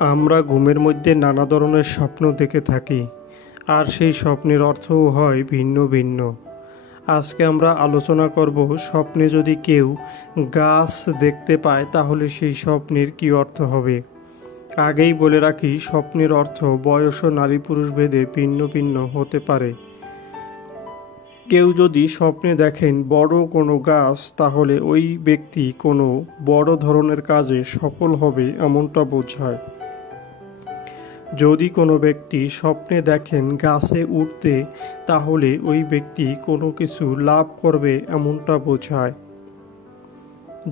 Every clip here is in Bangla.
আমরা ঘুমের মধ্যে নানা ধরনের স্বপ্ন দেখে থাকি, আর সেই স্বপ্নের অর্থও হয় ভিন্ন ভিন্ন। আজকে আমরা আলোচনা করব, স্বপ্নে যদি কেউ গাছ দেখতে পায় তাহলে সেই স্বপ্নের কী অর্থ হবে। আগেই বলে রাখি, স্বপ্নের অর্থ বয়স ও নারী পুরুষ ভেদে ভিন্ন ভিন্ন হতে পারে। কেউ যদি স্বপ্নে দেখেন বড় কোনো গাছ, তাহলে ওই ব্যক্তি কোনো বড় ধরনের কাজে সফল হবে এমনটা বোঝায়। যদি কোনো ব্যক্তি স্বপ্নে দেখেন গাছে উঠতে, তাহলে ওই ব্যক্তি কোনো কিছু লাভ করবে এমনটা বোঝায়।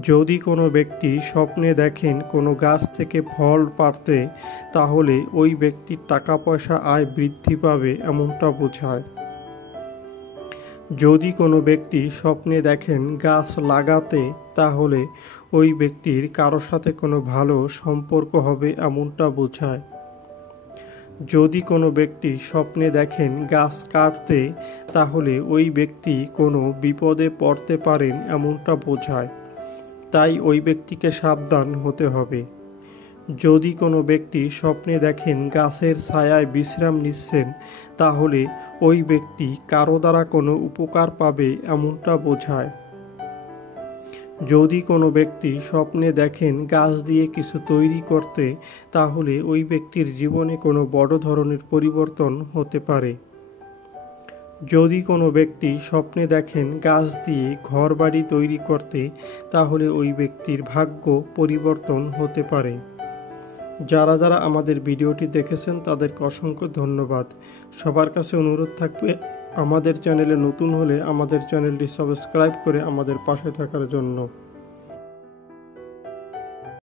যদি কোনো ব্যক্তি স্বপ্নে দেখেন কোনো গাছ থেকে ফল পাড়তে, তাহলে ওই ব্যক্তির টাকা পয়সা আয় বৃদ্ধি পাবে এমনটা বোঝায়। যদি কোনো ব্যক্তি স্বপ্নে দেখেন গাছ লাগাতে, তাহলে ওই ব্যক্তির কারো সাথে কোনো ভালো সম্পর্ক হবে এমনটা বোঝায়। যদি কোনো ব্যক্তি স্বপ্নে দেখেন গাছ কাটতে, তাহলে ওই ব্যক্তি কোনো বিপদে পড়তে পারেন এমনটা বোঝায়। তাই ওই ব্যক্তিকে সাবধান হতে হবে। যদি কোনো ব্যক্তি স্বপ্নে দেখেন গাছের ছায়ায় বিশ্রাম নিচ্ছেন, তাহলে ওই ব্যক্তি কারো দ্বারা কোনো উপকার পাবে এমনটা বোঝায়। যদি কোনো ব্যক্তি স্বপ্নে দেখেন গাছ দিয়ে কিছু তৈরি করতে, তাহলে ওই ব্যক্তির জীবনে কোনো বড় ধরনের পরিবর্তন হতে পারে। যদি কোনো ব্যক্তি স্বপ্নে দেখেন গাছ দিয়ে ঘরবাড়ি তৈরি করতে, তাহলে ওই ব্যক্তির ভাগ্য পরিবর্তন হতে পারে। যারা যারা আমাদের ভিডিওটি দেখেছেন তাদেরকে অসংখ্য ধন্যবাদ। সবার কাছে অনুরোধ থাকবে, আমাদের চ্যানেলে নতুন হলে আমাদের চ্যানেলটি সাবস্ক্রাইব করে আমাদের পাশে থাকার জন্য।